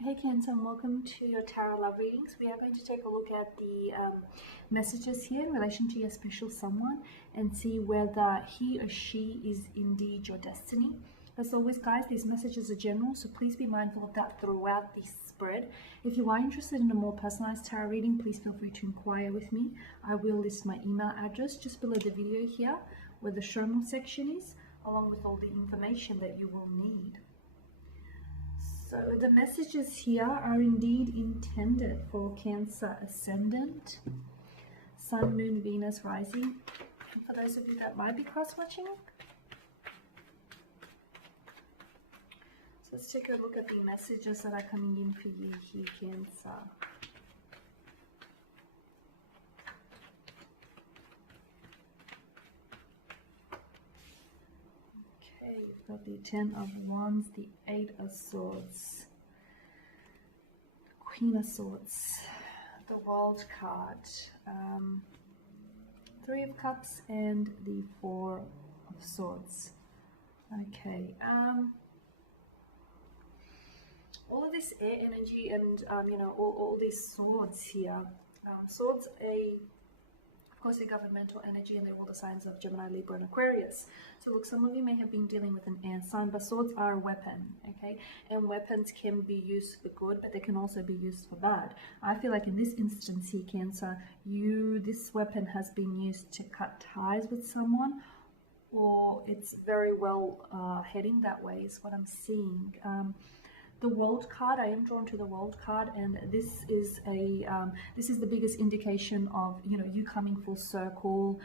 Hey Cancer, and welcome to your Tarot Love Readings. We are going to take a look at the messages here in relation to your special someone and see whether he or she is indeed your destiny. As always, guys, these messages are general, so please be mindful of that throughout this spread. If you are interested in a more personalized tarot reading, please feel free to inquire with me. I will list my email address just below the video here, where the show more section is, along with all the information that you will need. So the messages here are indeed intended for Cancer Ascendant, Sun, Moon, Venus, Rising. And for those of you that might be cross-watching, so let's take a look at the messages that are coming in for you here, Cancer. Okay, you've got the Ten of Wands, the Eight of Swords, Queen of Swords, the World card, Three of Cups, and the Four of Swords. Okay, all of this air energy and all these swords here. Swords, of course, a governmental energy, and they're all the signs of Gemini, Libra, and Aquarius. So look, some of you may have been dealing with an air sign, but swords are a weapon, okay? And weapons can be used for good, but they can also be used for bad. I feel like in this instance here, Cancer, this weapon has been used to cut ties with someone, or it's very well heading that way is what I'm seeing. The World card, I am drawn to the World card, and this is the biggest indication of you coming full circle,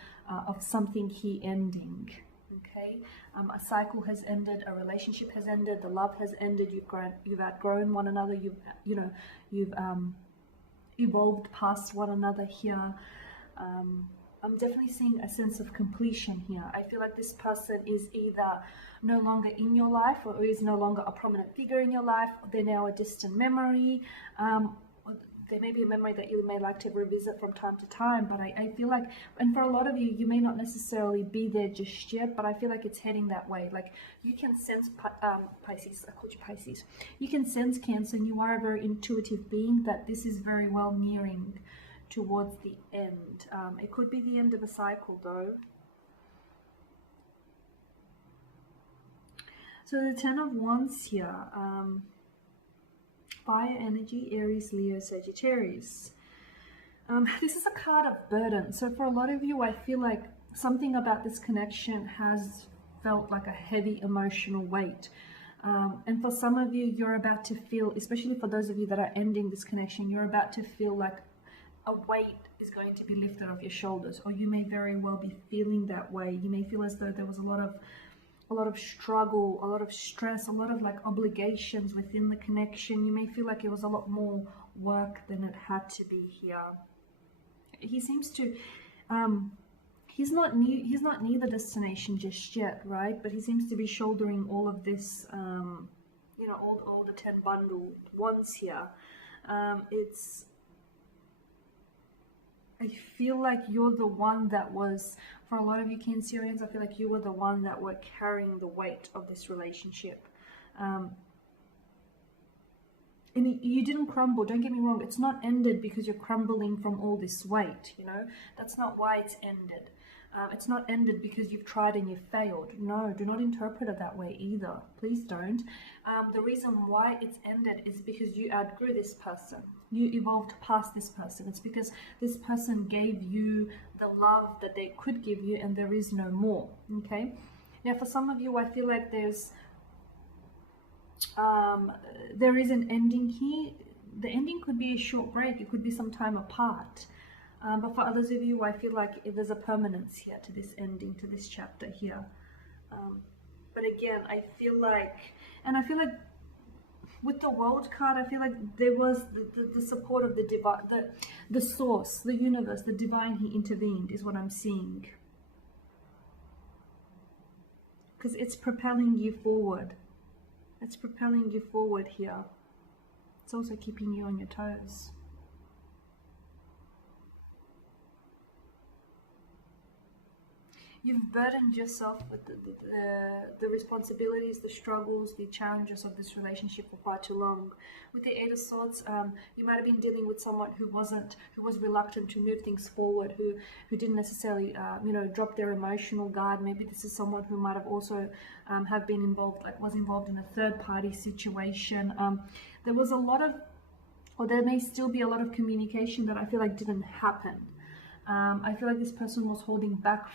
of something here ending. Okay, a cycle has ended, a relationship has ended, the love has ended. You've outgrown one another. You've evolved past one another here. I'm definitely seeing a sense of completion here. I feel like this person is either no longer in your life, or is no longer a prominent figure in your life. They're now a distant memory. There may be a memory that you may like to revisit from time to time, but I feel like, and for a lot of you, you may not necessarily be there just yet, but I feel like it's heading that way. Like you can sense, Pisces, I called you Pisces. You can sense, Cancer, and you are a very intuitive being, that this is very well nearing towards the end. It could be the end of a cycle though. So the Ten of Wands here, fire energy, Aries, Leo, Sagittarius. This is a card of burden. So for a lot of you, I feel like something about this connection has felt like a heavy emotional weight. And for some of you, you're about to feel, especially for those of you that are ending this connection, you're about to feel like a weight is going to be lifted off your shoulders, or you may very well be feeling that way. You may feel as though there was a lot of struggle, a lot of stress, a lot of like obligations within the connection. You may feel like it was a lot more work than it had to be here. He seems to he's not near the destination just yet, right? But he seems to be shouldering all of this, all the 10 bundled ones here. I feel like you're the one that was, for a lot of you Cancerians, I feel like you were the one that were carrying the weight of this relationship. And you didn't crumble, don't get me wrong. It's not ended because you're crumbling from all this weight, That's not why it's ended. It's not ended because you've tried and you've failed. No, do not interpret it that way either. Please don't. The reason why it's ended is because you outgrew this person. You evolved past this person. It's because this person gave you the love that they could give you, and there is no more. Okay? Now, for some of you, I feel like there is an ending here. The ending could be a short break. It could be some time apart. But for others of you, I feel like there's a permanence here to this ending, to this chapter here. But again, I feel like with the World card, I feel like there was the support of the divine, the source, the universe, the divine. He intervened, is what I'm seeing. Because it's propelling you forward. It's propelling you forward here. It's also keeping you on your toes. you've burdened yourself with the responsibilities, the struggles, the challenges of this relationship for far too long. With the Eight of Swords, you might have been dealing with someone who was reluctant to move things forward, who didn't necessarily, drop their emotional guard. Maybe this is someone who might have also have been involved, was involved in a third party situation. There was a lot of, or there may still be a lot of communication that I feel like didn't happen. I feel like this person was holding back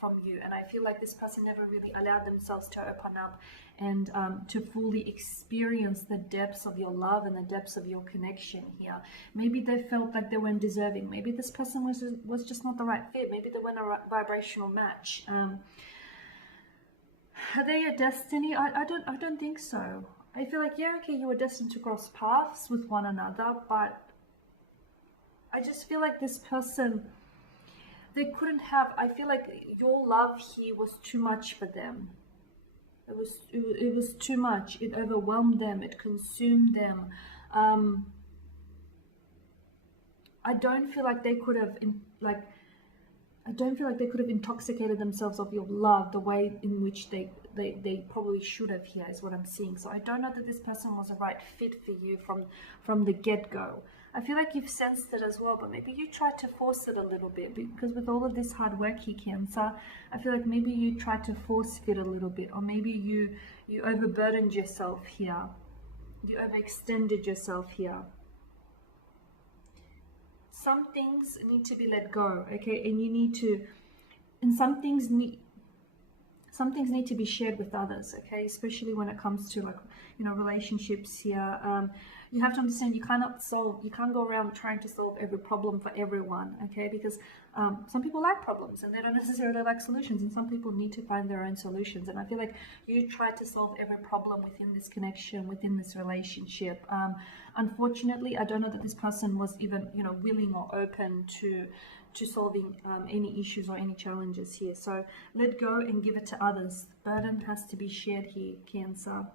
from you, and I feel like this person never really allowed themselves to open up and to fully experience the depths of your love and the depths of your connection here. Maybe they felt like they weren't deserving. Maybe this person was just not the right fit. Maybe they weren't a vibrational match. Are they your destiny? I don't think so. I feel like, yeah, okay, you were destined to cross paths with one another, but I just feel like this person, they couldn't have, I feel like your love here was too much for them. It was too much. It overwhelmed them. It consumed them. I don't feel like they could have, intoxicated themselves of your love the way in which they probably should have here, is what I'm seeing. So I don't know that this person was a right fit for you from the get-go. I feel like you've sensed it as well, but maybe you tried to force it a little bit, because with all of this hard work here, Cancer, I feel like maybe you tried to force fit a little bit, or maybe you overburdened yourself here. You overextended yourself here. Some things need to be let go, okay? And you need to, and some things need to be shared with others, okay? Especially when it comes to relationships here. You have to understand you can't go around trying to solve every problem for everyone, okay? Because some people like problems and they don't necessarily like solutions, and some people need to find their own solutions. And I feel like you tried to solve every problem within this connection, within this relationship. Unfortunately, I don't know that this person was even, willing or open to solving any issues or any challenges here. So let go and give it to others. The burden has to be shared here, Cancer.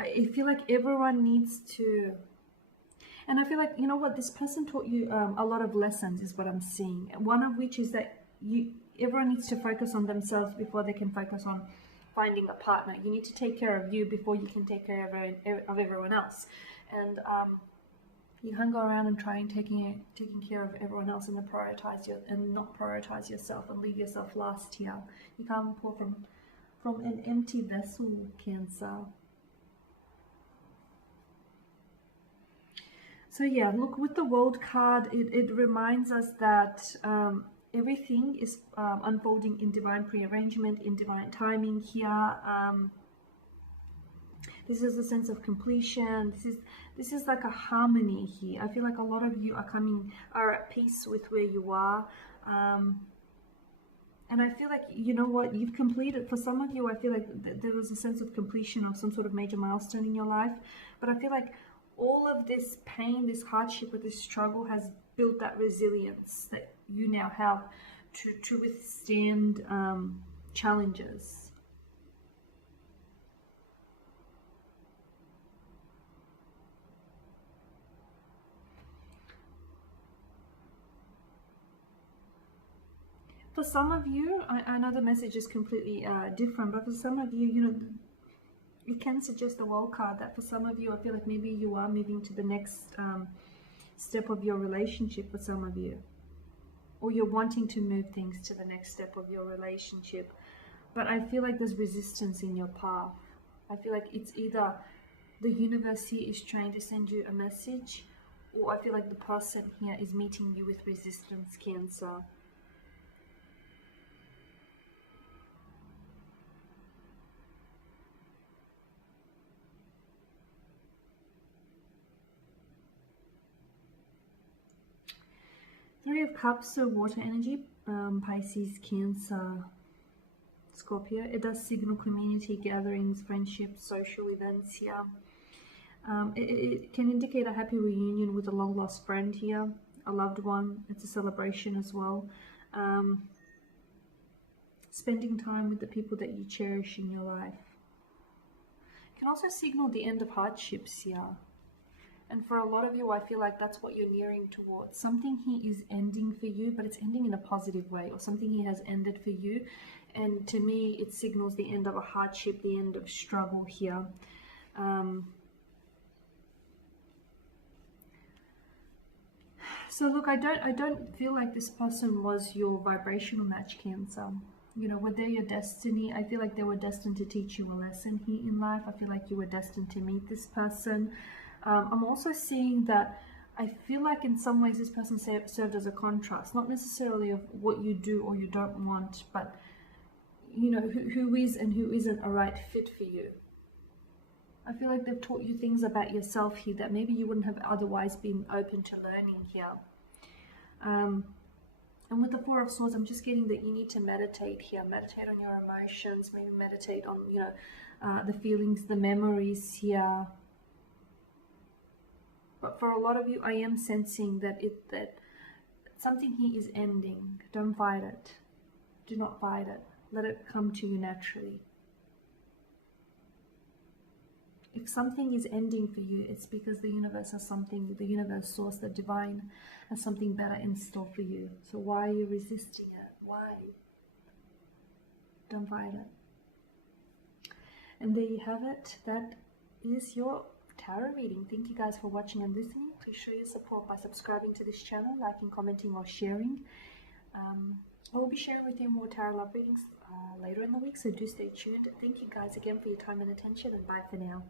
I feel like everyone needs to, and I feel like, this person taught you a lot of lessons, is what I'm seeing. One of which is that everyone needs to focus on themselves before they can focus on finding a partner. You need to take care of you before you can take care of everyone else. And you can't go around and try and taking care of everyone else and not prioritize yourself and leave yourself last here. You can't pour from an empty vessel, Cancer. So yeah, look, with the World card, it reminds us that everything is unfolding in divine prearrangement, in divine timing here. This is a sense of completion. This is like a harmony here. I feel like a lot of you are at peace with where you are. And I feel like, you've completed. For some of you, I feel like there was a sense of completion of some sort of major milestone in your life. But I feel like all of this pain, this hardship, or this struggle has built that resilience that you now have to withstand challenges. For some of you, I know the message is completely different, but for some of you, it can suggest the World card that for some of you, I feel like maybe you are moving to the next step of your relationship for some of you. Or you're wanting to move things to the next step of your relationship. But I feel like there's resistance in your path. I feel like it's either the universe here is trying to send you a message, or I feel like the person here is meeting you with resistance, Cancer. Three of Cups, so water energy, Pisces, Cancer, Scorpio. It does signal community gatherings, friendships, social events here. It can indicate a happy reunion with a long-lost friend here, a loved one. It's a celebration as well. Spending time with the people that you cherish in your life. can also signal the end of hardships here. And for a lot of you, I feel like that's what you're nearing towards. Something here is ending for you, but it's ending in a positive way, or something here has ended for you. And to me, it signals the end of a hardship, the end of struggle here. So look, I don't feel like this person was your vibrational match, Cancer. You know, were they your destiny? I feel like they were destined to teach you a lesson here in life. I feel like you were destined to meet this person. I'm also seeing that I feel like in some ways this person served as a contrast, not necessarily of what you do or you don't want, but you know, who is and who isn't a right fit for you. I feel like they've taught you things about yourself here that maybe you wouldn't have otherwise been open to learning here. And with the Four of Swords, I'm just getting that you need to meditate here. Meditate on your emotions, maybe meditate on, you know, the feelings, the memories here. But for a lot of you, I am sensing that something here is ending. Don't fight it. Do not fight it. Let it come to you naturally. If something is ending for you, it's because the universe has something, the universe, source, the divine has something better in store for you. So why are you resisting it? Why? Don't fight it. And there you have it. That is your tarot reading. Thank you guys for watching and listening. Please show your support by subscribing to this channel, liking, commenting, or sharing. I will be sharing with you more tarot love readings later in the week, so do stay tuned. Thank you guys again for your time and attention, and bye for now.